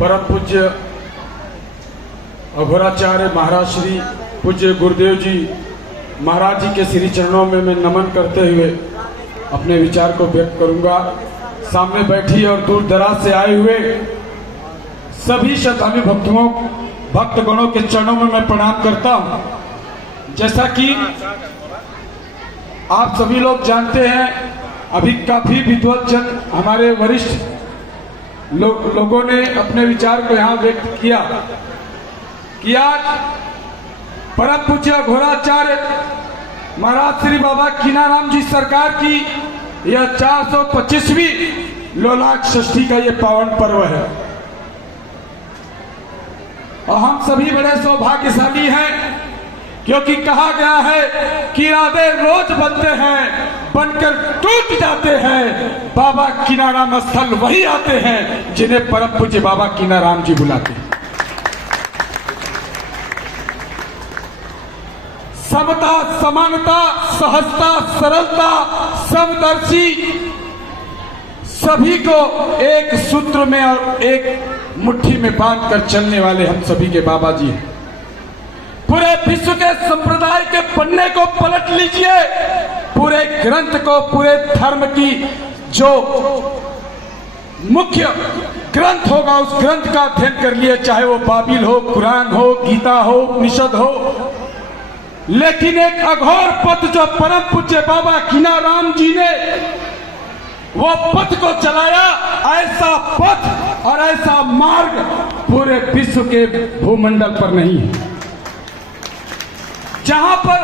परम पूज्य अघोराचार्य महाराज श्री पूज्य गुरुदेव जी महाराज जी के श्री चरणों में मैं नमन करते हुए अपने विचार को व्यक्त करूंगा। सामने बैठी और दूर दराज से आए हुए सभी श्रद्धालु भक्तगणों के चरणों में मैं प्रणाम करता हूं। जैसा कि आप सभी लोग जानते हैं, अभी काफी विद्वज्जन हमारे वरिष्ठ लोगों ने अपने विचार को यहाँ व्यक्त किया कि आज परम पूज्य अघोराचार्य महाराज श्री बाबा कीनाराम जी सरकार की यह 425वीं लोलाट षष्ठी का ये पावन पर्व है और हम सभी बड़े सौभाग्यशाली हैं, क्योंकि कहा गया है कि इरादे रोज बनते हैं, बनकर टूट जाते हैं। बाबा कीनाराम स्थल वही आते हैं जिन्हें परम पूज्य बाबा कीनाराम जी बुलाते हैं। समता, समानता, सहजता, सरलता, समदर्शी, सभी को एक सूत्र में और एक मुट्ठी में बांधकर चलने वाले हम सभी के बाबा जी हैं। पूरे विश्व के संप्रदाय के पन्ने को पलट लीजिए, पूरे ग्रंथ को, पूरे धर्म की जो मुख्य ग्रंथ होगा उस ग्रंथ का अध्ययन कर लिए, चाहे वो बाइबिल हो, कुरान हो, गीता हो, उपनिषद हो, लेकिन एक अघोर पथ जो परम पूज्य बाबा कीनाराम जी ने वो पथ को चलाया, ऐसा पथ और ऐसा मार्ग पूरे विश्व के भूमंडल पर नहीं है। जहां पर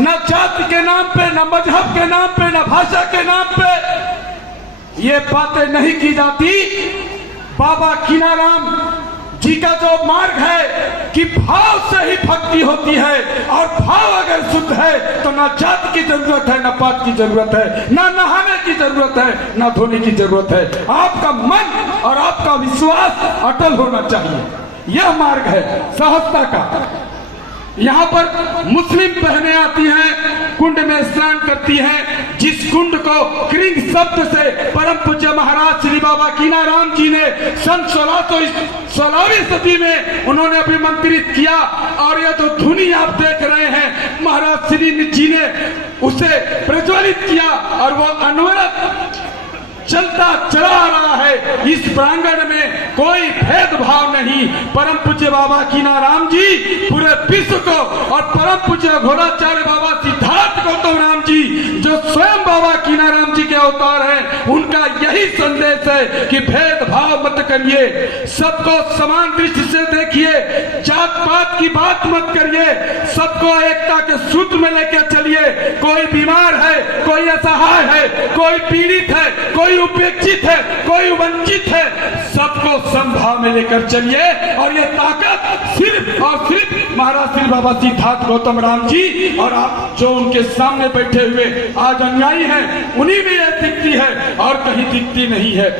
न जाति के नाम पे, न मजहब के नाम पे, न भाषा के नाम पे ये बातें नहीं की जाती। बाबा कीनाराम जी का जो मार्ग है कि भाव से ही भक्ति होती है, और भाव अगर शुद्ध है तो ना जात की जरूरत है, ना पात की जरूरत है, ना नहाने की जरूरत है, ना धोने की जरूरत है। आपका मन और आपका विश्वास अटल होना चाहिए। यह मार्ग है सहजता का। यहाँ पर मुस्लिम बहनें आती हैं, कुंड में स्नान करती हैं, जिस कुंड को क्रिंग शब्द से परम पूज्य महाराज श्री बाबा कीनाराम जी ने सन 16वीं सदी में उन्होंने अभिमंत्रित किया, और यह जो धुनी आप देख रहे हैं महाराज श्री जी ने उसे प्रज्वलित किया और वो अनवरत चलता चला आ रहा है। इस प्रांगण में कोई भेदभाव नहीं। परम पूज्य बाबा कीनाराम जी पूरे विश्व को, और परम पूज्य अघोराचार्य बाबा सिद्धार्थ गौतम राम जी जो स्वयं बाबा कीनाराम जी के अवतार हैं, उनका यही संदेश है कि भेदभाव मत करिए, सबको समान दृष्टि से देखिए, जात पात की बात मत करिए, सबको एकता के सूत्र में लेकर चलिए। कोई बीमार है, कोई असहाय है, कोई पीड़ित है, कोई उपेक्षित है, कोई वंचित है, सबको समभाव में लेकर चलिए। और ये ताकत सिर्फ और सिर्फ महाराज श्री बाबा सिद्धार्थ गौतम राम जी और आप जो उनके सामने बैठे हुए आज अनुयायी हैं, उन्हीं में यह दिखती है और कहीं दिखती नहीं है।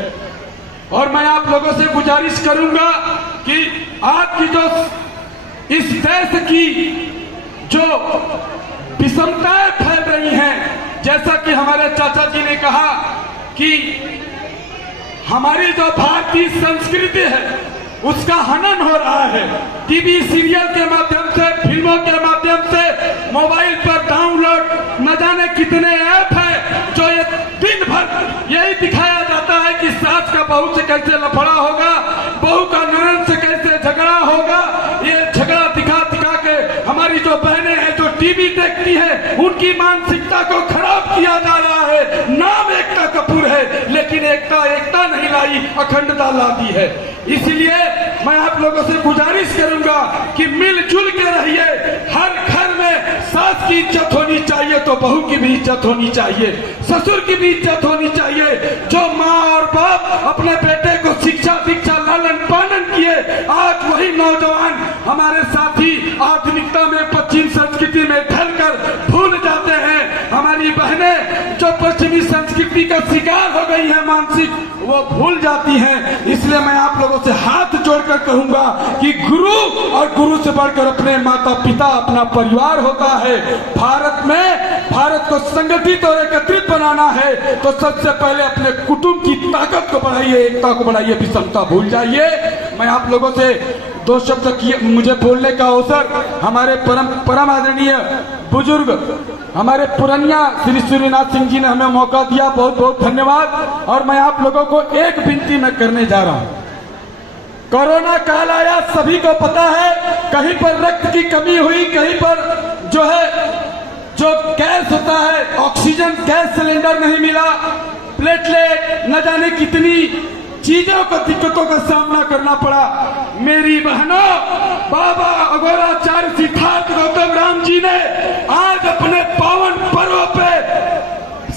और मैं आप लोगों से गुजारिश करूंगा कि आज की जो इस देश की जो विषमताएं फैल रही हैं, जैसा कि हमारे चाचा जी ने कहा कि हमारी जो भारतीय संस्कृति है उसका हनन हो रहा है। टीवी सीरियल के माध्यम से, फिल्मों के माध्यम से, मोबाइल पर डाउनलोड न जाने कितने ऐप है जो ये दिन भर यही दिखाया जाता है कि सास का बहू से कैसे लफड़ा होगा, बहू का ननद से कैसे झगड़ा होगा। ये झगड़ा दिखा दिखा के हमारी जो बहनें हैं जो टीवी देखती है, उनकी मानसिकता को खराब किया जा रहा है। नाम एकता कपूर है, लेकिन एकता नहीं लाई, अखंडता ला दी है। इसलिए मैं आप लोगों से गुजारिश करूंगा कि मिलजुल के रहिए। हर घर में सास की इज्जत होनी चाहिए तो बहू की भी इज्जत होनी चाहिए, ससुर की भी इज्जत होनी चाहिए। जो माँ और बाप अपने बेटे को शिक्षा दीक्षा लालन पालन किए, आज वही नौजवान हमारे साथी आधुनिकता में, पश्चिम संस्कृति में ढलकर भूल जाते हैं। हमारी बहनें जो पश्चिमी संस्कृति का शिकार हो गई है मानसिक, वो भूल जाती हैं। इसलिए मैं आप लोगों से हाथ जोड़कर कहूंगा कि गुरु और गुरु से बढ़कर अपने माता पिता, अपना परिवार होता है। भारत को संगठित और एकत्रित बनाना है तो सबसे पहले अपने कुटुंब की ताकत को बढ़ाइए, एकता को बढ़ाइए, विषमता भूल जाइए। मैं आप लोगों से दो शब्द मुझे बोलने का अवसर हमारे परम आदरणीय बुजुर्ग हमारे पुरनिया श्री सूर्यनाथ सिंह जी ने हमें मौका दिया, बहुत बहुत धन्यवाद। और मैं आप लोगों को एक विनती मैं करने जा रहा हूं। कोरोना काल आया, सभी को पता है, कहीं पर रक्त की कमी हुई, कहीं पर जो गैस होता है, ऑक्सीजन गैस सिलेंडर नहीं मिला, प्लेटलेट, न जाने कितनी चीजों को दिक्कतों का सामना करना पड़ा। मेरी बहनों, बाबा अघोराचार्य सिद्धार्थ गौतम राम जी ने आज अपने पावन पर्व पे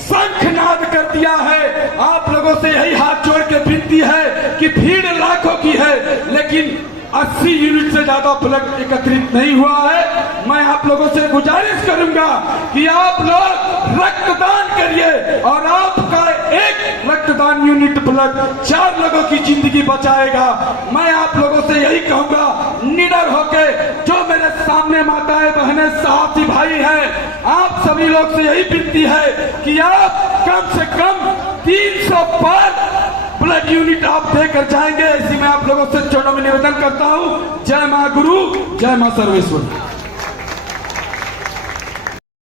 शंखनाद कर दिया है। आप लोगों से यही हाथ जोड़ के विनती है कि भीड़ लाखों की है, लेकिन 80 यूनिट से ज्यादा ब्लड एकत्रित नहीं हुआ है। मैं आप लोगों से गुजारिश करूंगा कि आप लोग रक्तदान करिए और आपका एक रक्तदान यूनिट ब्लड 4 लोगों की जिंदगी बचाएगा। मैं आप लोगों से यही कहूंगा, निडर होके, जो मेरे सामने माताएं बहनें साथी भाई हैं, आप सभी लोग से यही विनती है कि आप कम से कम 300 पार ब्लड यूनिट आप देकर जाएंगे। ऐसी मैं आप लोगों से चरणों में निवेदन करता हूं। जय मां गुरु, जय मां सर्वेश्वरी।